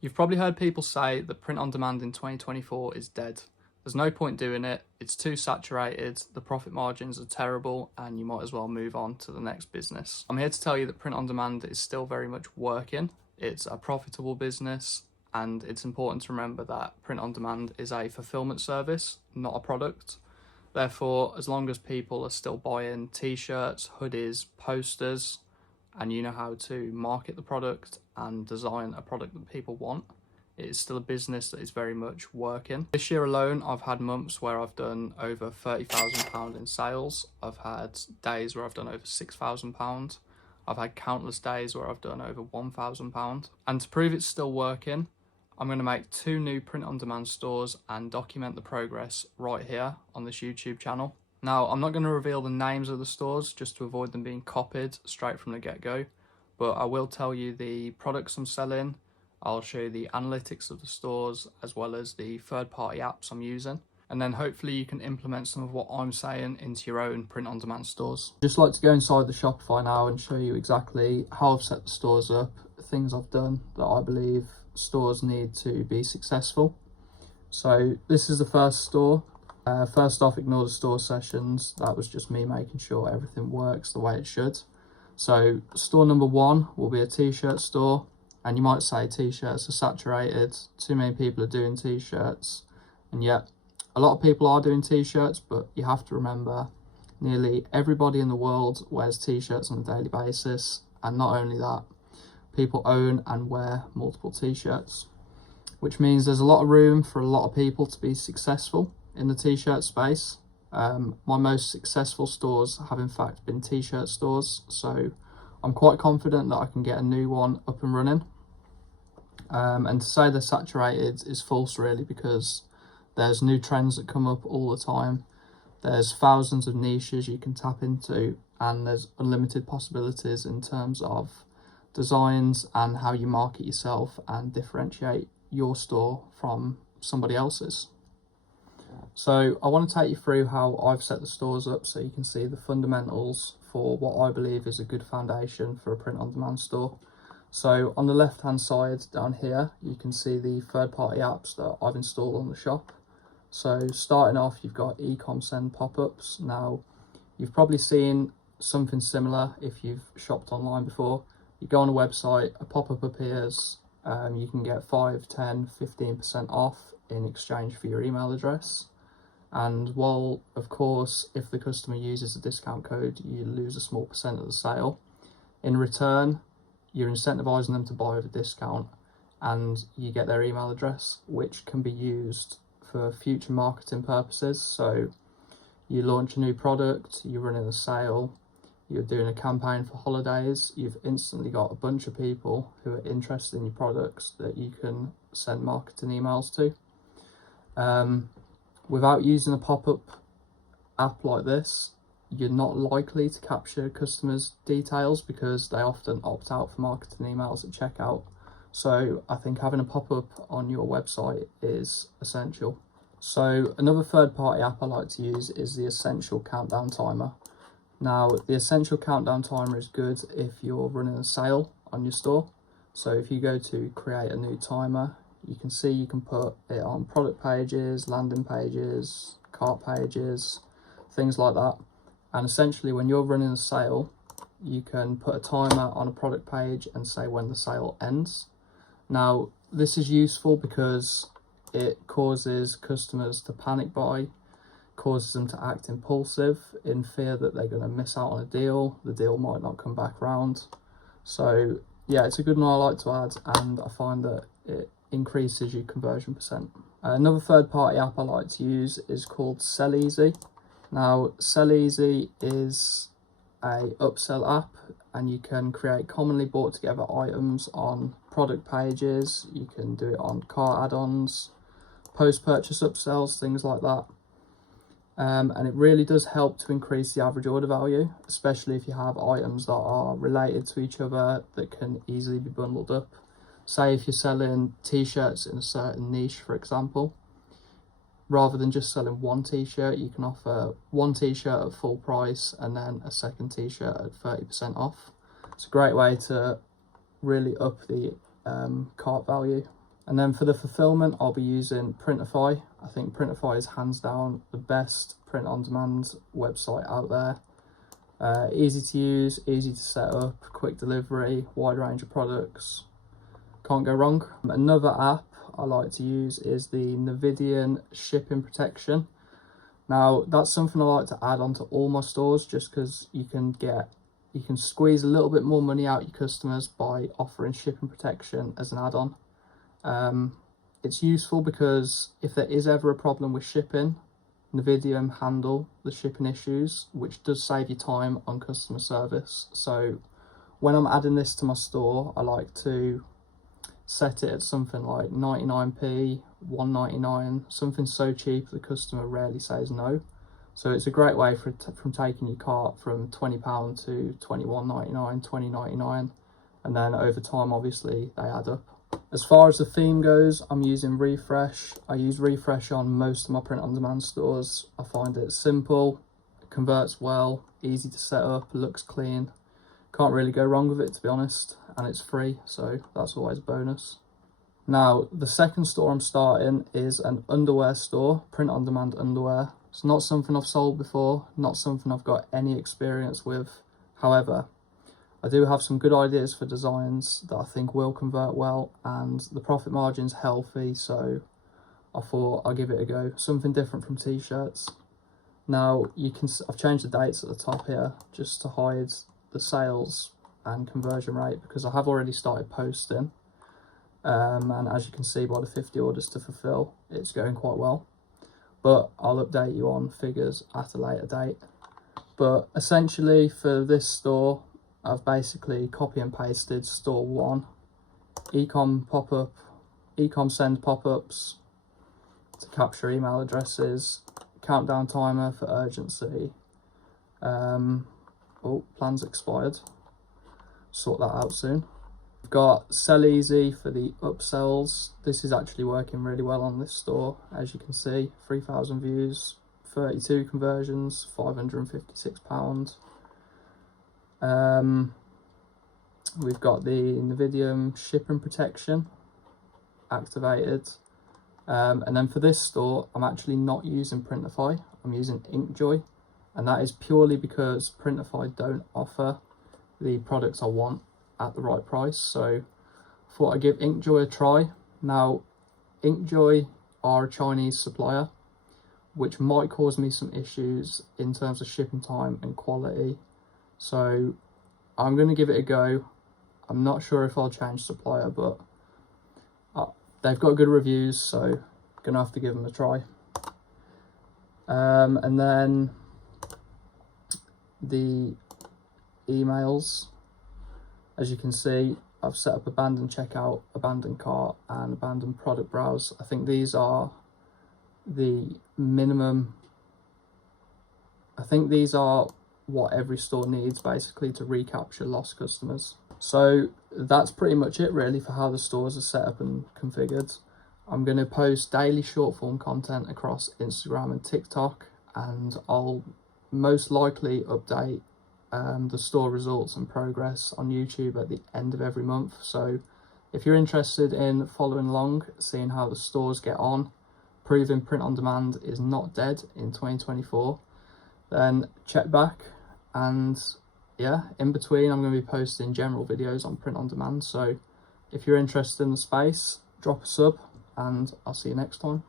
You've probably heard people say that print on demand in 2024 is dead. There's no point doing it, it's too saturated, the profit margins are terrible, and you might as well move on to the next business. I'm here to tell you that print on demand is still very much working. It's a profitable business, and it's important to remember that print on demand is a fulfillment service, not a product. Therefore, as long as people are still buying t-shirts, hoodies, posters, and you know how to market the product and design a product that people want, it is still a business that is very much working. This year alone, I've had months where I've done over £30,000 in sales. I've had days where I've done over £6,000. I've had countless days where I've done over £1,000. And to prove it's still working, I'm going to make 2 new print-on-demand stores and document the progress right here on this YouTube channel. Now, I'm not going to reveal the names of the stores just to avoid them being copied straight from the get-go, but I will tell you the products I'm selling. I'll show you the analytics of the stores as well as the third-party apps I'm using, and then hopefully you can implement some of what I'm saying into your own print-on-demand stores. I'd just like to go inside the Shopify now and show you exactly how I've set the stores up, things I've done that I believe stores need to be successful. So this is the first store. First off, ignore the store sessions. That was just me making sure everything works the way it should. So store number 1 will be a t-shirt store, and you might say t-shirts are saturated, too many people are doing t-shirts, and yet a lot of people are doing t-shirts, but you have to remember nearly everybody in the world wears t-shirts on a daily basis, and not only that, people own and wear multiple t-shirts, which means there's a lot of room for a lot of people to be successful in the t-shirt space. My most successful stores have in fact been t-shirt stores, so I'm quite confident that I can get a new one up and running. And to say they're saturated is false really, because there's new trends that come up all the time. There's thousands of niches you can tap into, and there's unlimited possibilities in terms of designs and how you market yourself and differentiate your store from somebody else's. So I want to take you through how I've set the stores up so you can see the fundamentals for what I believe is a good foundation for a print-on-demand store. So on the left hand side down here, you can see the third-party apps that I've installed on the shop. So starting off, you've got ecom send pop-ups. Now, you've probably seen something similar if you've shopped online before. You go on a website, a pop-up appears, you can get 5, 10, 15% off in exchange for your email address. And while, of course, if the customer uses a discount code, you lose a small percent of the sale. In return, you're incentivizing them to buy with a discount, and you get their email address, which can be used for future marketing purposes. So you launch a new product, you're running a sale, you're doing a campaign for holidays, you've instantly got a bunch of people who are interested in your products that you can send marketing emails to. Without using a pop-up app like this, you're not likely to capture customers' details because they often opt out for marketing emails at checkout. So I think having a pop-up on your website is essential. So another third-party app I like to use is the Essential Countdown Timer. Now, the Essential Countdown Timer is good if you're running a sale on your store. So if you go to create a new timer, you can see you can put it on product pages, landing pages, cart pages, things like that. And essentially when you're running a sale, you can put a timer on a product page and say when the sale ends. Now, this is useful because it causes customers to panic buy, causes them to act impulsive in fear that they're going to miss out on a deal. The deal might not come back round. So yeah, it's a good one I like to add, and I find that it increases your conversion percent. Another third-party app I like to use is called Sell Easy. Now, Sell Easy is a upsell app, and you can create commonly bought together items on product pages. You can do it on cart add-ons, post-purchase upsells, things like that. And it really does help to increase the average order value, especially if you have items that are related to each other that can easily be bundled up. Say if you're selling t-shirts in a certain niche, for example, rather than just selling one t-shirt, you can offer one t-shirt at full price and then a second t-shirt at 30% off. It's a great way to really up the cart value And then for the fulfillment, I'll be using Printify. I think Printify is hands down the best print-on-demand website out there. Easy to use, easy to set up, quick delivery, wide range of products. Can't go wrong. Another app I like to use is the Navidian shipping protection. Now, that's something I like to add onto all my stores just because you can squeeze a little bit more money out your customers by offering shipping protection as an add-on. It's useful because if there is ever a problem with shipping, Navidium handle the shipping issues, which does save you time on customer service. So when I'm adding this to my store, I like to set it at something like 99p, 1.99, something so cheap the customer rarely says no. So it's a great way from taking your cart from £20 to £21.99, £20.99, and then over time obviously they add up. As far as the theme goes, I'm using Refresh. I use Refresh on most of my print-on-demand stores. I find it simple, it converts well, easy to set up, looks clean. Can't really go wrong with it, to be honest, and it's free, so that's always a bonus. Now, the second store I'm starting is an underwear store, print-on-demand underwear. It's not something I've sold before, not something I've got any experience with. However, I do have some good ideas for designs that I think will convert well, and the profit margin's healthy, so I thought I'll give it a go. Something different from t-shirts. Now, I've changed the dates at the top here just to hide the sales and conversion rate because I have already started posting. And as you can see by the 50 orders to fulfill, it's going quite well. But I'll update you on figures at a later date. But essentially for this store, I've basically copy and pasted store 1, ecom pop-up, ecom send pop-ups to capture email addresses, countdown timer for urgency. Oh, plans expired. Sort that out soon. We've got Sell Easy for the upsells. This is actually working really well on this store. As you can see, 3,000 views, 32 conversions, £556. We've got the Navidium shipping protection activated. And then for this store, I'm actually not using Printify. I'm using Inkjoy. And that is purely because Printify don't offer the products I want at the right price. So I thought I'd give Inkjoy a try. Now, Inkjoy are a Chinese supplier, which might cause me some issues in terms of shipping time and quality. So I'm going to give it a go. I'm not sure if I'll change supplier, but they've got good reviews, so I'm going to have to give them a try. And then the emails, as you can see, I've set up abandoned checkout, abandoned cart, and abandoned product browse. I think these are the minimum. I think these are what every store needs basically to recapture lost customers. So that's pretty much it really for how the stores are set up and configured. I'm going to post daily short form content across Instagram and TikTok, and I'll most likely update the store results and progress on YouTube at the end of every month. So if you're interested in following along, seeing how the stores get on, proving print on demand is not dead in 2024, then check back. And yeah, in between I'm going to be posting general videos on print on demand. So if you're interested in the space, drop a sub and I'll see you next time.